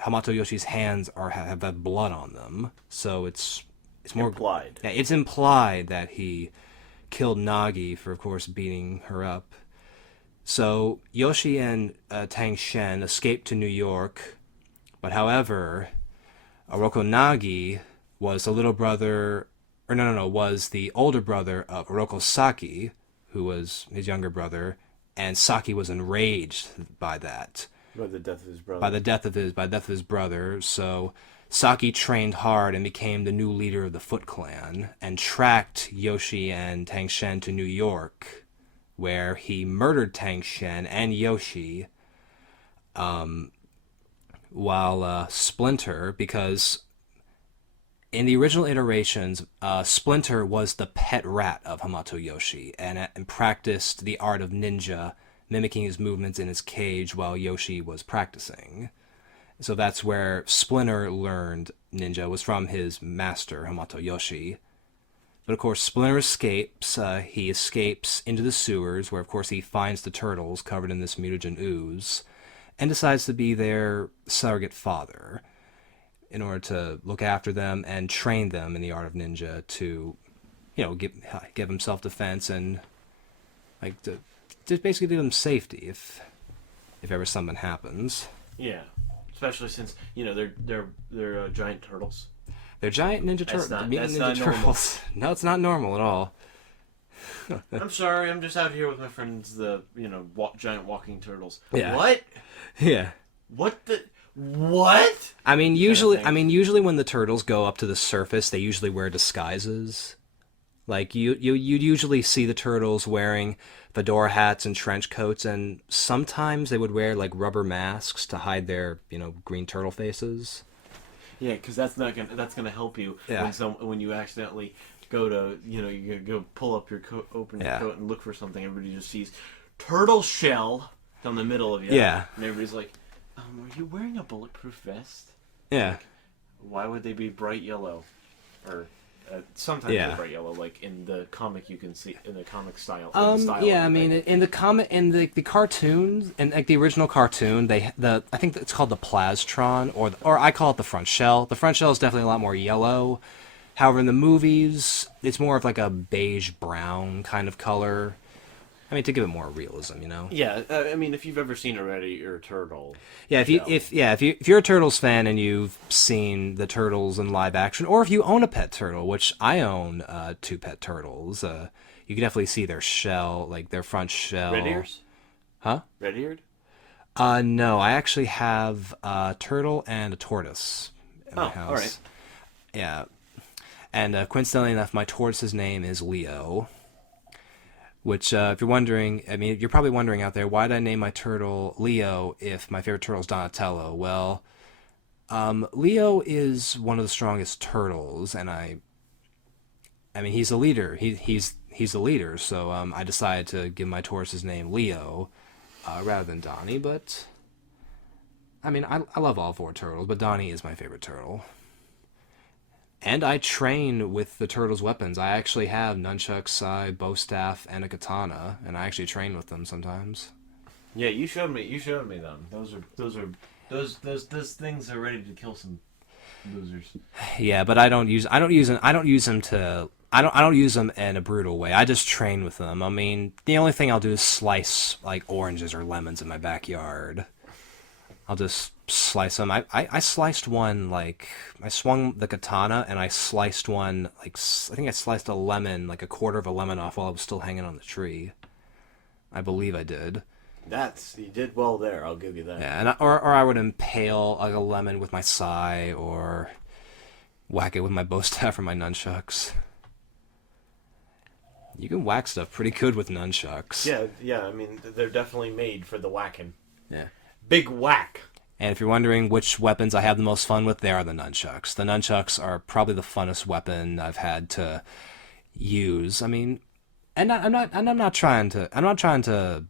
Hamato Yoshi's hands have blood on them. So it's more implied. Yeah, it's implied that he killed Nagi for, of course, beating her up. So Yoshi and Tang Shen escaped to New York, but however, Oroko Nagi was the little brother, was the older brother of Oroko Saki, who was his younger brother, and Saki was enraged by that. By the death of his brother. By the death of his brother. So Saki trained hard and became the new leader of the Foot Clan, and tracked Yoshi and Tang Shen to New York, where he murdered Tang Shen and Yoshi, while Splinter, because in the original iterations, Splinter was the pet rat of Hamato Yoshi and practiced the art of ninja, mimicking his movements in his cage while Yoshi was practicing. So that's where Splinter learned ninja, was from his master, Hamato Yoshi. But of course, Splinter escapes. He escapes into the sewers, where of course he finds the turtles covered in this mutagen ooze, and decides to be their surrogate father in order to look after them and train them in the art of ninja to, give them self-defense and like to just basically give them safety if ever something happens. Yeah, especially since they're giant turtles. They're giant ninja turtles. That's not turtles. No, it's not normal at all. I'm sorry, I'm just out here with my friends, the giant walking turtles. Yeah. What? Yeah. What? I mean, usually when the turtles go up to the surface, they usually wear disguises. Like you'd usually see the turtles wearing fedora hats and trench coats, and sometimes they would wear like rubber masks to hide their green turtle faces. Yeah, because that's gonna help you when you accidentally go to you go pull up your coat, open your coat and look for something. Everybody just sees turtle shell down the middle of you. Yeah, and everybody's like, are you wearing a bulletproof vest? Yeah. Like, why would they be bright yellow? Or sometimes they're bright yellow, like in the comic you can see in the comic style. I mean, in the cartoons, and like the original cartoon, I think it's called the Plastron, or I call it the front shell. The front shell is definitely a lot more yellow. However, in the movies, it's more of like a beige brown kind of color. I mean, to give it more realism, Yeah, I mean, if you've ever seen a turtle. Yeah, if you're a Turtles fan and you've seen the Turtles in live action, or if you own a pet turtle, which I own 2 pet turtles, you can definitely see their shell, like their front shell. Red ears? Huh? Red-eared? No, I actually have a turtle and a tortoise in my house. All right. Yeah, and coincidentally enough, my tortoise's name is Leo. Which, if you're wondering, I mean, you're probably wondering out there, why did I name my turtle Leo if my favorite turtle is Donatello? Well, Leo is one of the strongest turtles, and I mean, he's a leader. He's the leader, so I decided to give my tortoise's name Leo rather than Donnie. But I mean, I love all 4 turtles, but Donnie is my favorite turtle. And I train with the turtles' weapons. I actually have nunchucks, sai, bow staff, and a katana, and I actually train with them sometimes. Yeah, you showed me them. Those things are ready to kill some losers. Yeah, but I don't use them in a brutal way. I just train with them. I mean, the only thing I'll do is slice like oranges or lemons in my backyard. I'll just slice them. I sliced one, like, I swung the katana and I sliced one, like, I think I sliced a lemon, like a quarter of a lemon off while it was still hanging on the tree. I believe I did. You did well there, I'll give you that. Yeah, and or I would impale like a lemon with my sai, or whack it with my bow staff or my nunchucks. You can whack stuff pretty good with nunchucks. Yeah, I mean, they're definitely made for the whacking. Yeah. Big whack. And if you're wondering which weapons I have the most fun with, they are the nunchucks. The nunchucks are probably the funnest weapon I've had to use. I mean, and I'm not trying to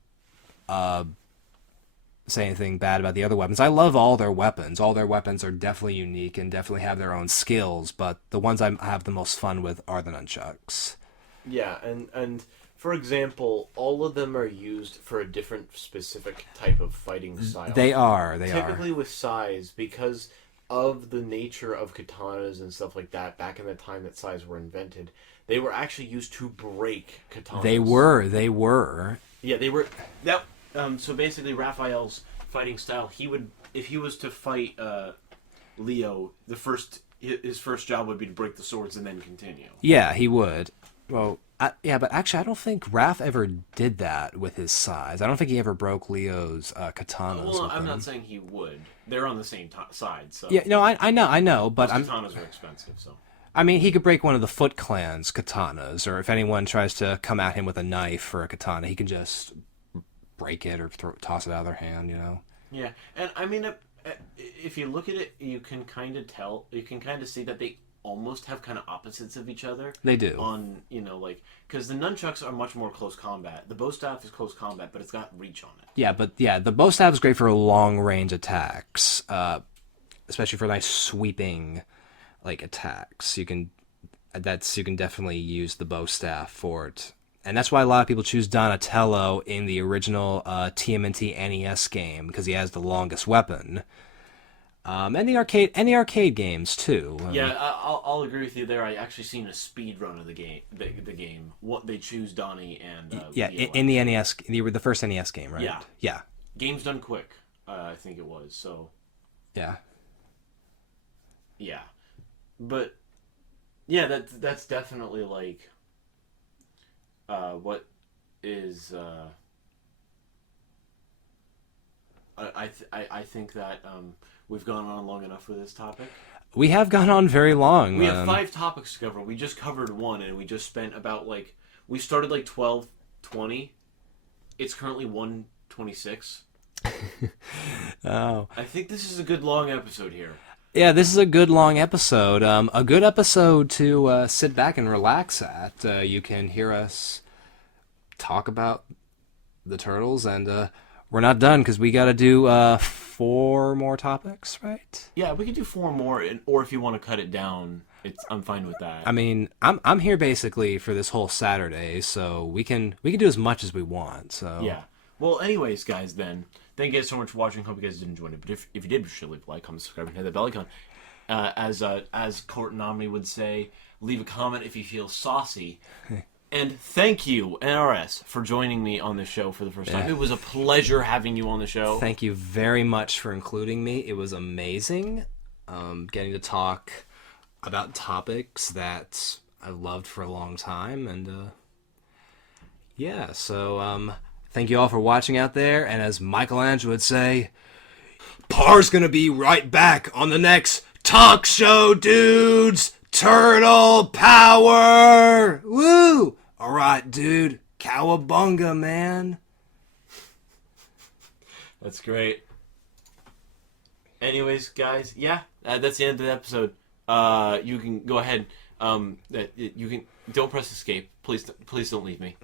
say anything bad about the other weapons. I love all their weapons. All their weapons are definitely unique and definitely have their own skills. But the ones I have the most fun with are the nunchucks. Yeah, and for example, all of them are used for a different specific type of fighting style. They are. Typically with sais, because of the nature of katanas and stuff like that, back in the time that sais were invented, they were actually used to break katanas. They were. Yeah, they were. That. So basically, Raphael's fighting style, if he was to fight Leo, his first job would be to break the swords and then continue. Yeah, he would. Well, but actually, I don't think Raph ever did that with his sais. I don't think he ever broke Leo's katanas. Well, I'm not saying he would. They're on the same side, so. Yeah, no, I know, but katanas are expensive, so. I mean, he could break one of the Foot Clan's katanas, or if anyone tries to come at him with a knife or a katana, he can just break it or toss it out of their hand, you know? Yeah, and I mean, if you look at it, you can kind of tell, you can kind of see that they almost have kind of opposites of each other. They do. On, you know, like, because the nunchucks are much more close combat. The bow staff is close combat, but it's got reach on it. Yeah, but yeah, the bow staff is great for long range attacks, especially for nice sweeping like attacks. You can definitely use the bow staff for it, and that's why a lot of people choose Donatello in the original TMNT NES game because he has the longest weapon. And the arcade games too. Yeah, I'll agree with you there. I actually seen a speed run of the game. The game. What they choose Donnie and yeah, Leo. in the NES, the first NES game, right? Yeah, yeah. Game's done quick. I think it was so. Yeah. Yeah, but yeah, that's definitely like what is I think that we've gone on long enough for this topic. We have gone on very long. We have 5 topics to cover. We just covered 1, and we just spent about like we started like 12:20. It's currently 1:26. Oh, I think this is a good long episode here. yeah, this is a good long episode. A good episode to sit back and relax at. You can hear us talk about the Turtles, and we're not done because we got to do 4 more topics, right? Yeah, we could do 4 more, or if you want to cut it down, I'm fine with that. I mean, I'm here basically for this whole Saturday, so we can do as much as we want. So Yeah. Well, anyways, guys, then, thank you guys so much for watching. Hope you guys did enjoy it. But if you did, be sure to leave a like, comment, subscribe, and hit that bell icon. As Court and Omni would say, leave a comment if you feel saucy. And thank you, NRS, for joining me on this show for the first time. Yeah. It was a pleasure having you on the show. Thank you very much for including me. It was amazing getting to talk about topics that I've loved for a long time. And yeah, so thank you all for watching out there. And as Michelangelo would say, Par's gonna be right back on the next talk show, dudes. Turtle power! Woo! Alright, dude. Cowabunga, man. That's great. Anyways, guys, yeah, that's the end of the episode. You can go ahead. You can don't press escape. Please don't leave me.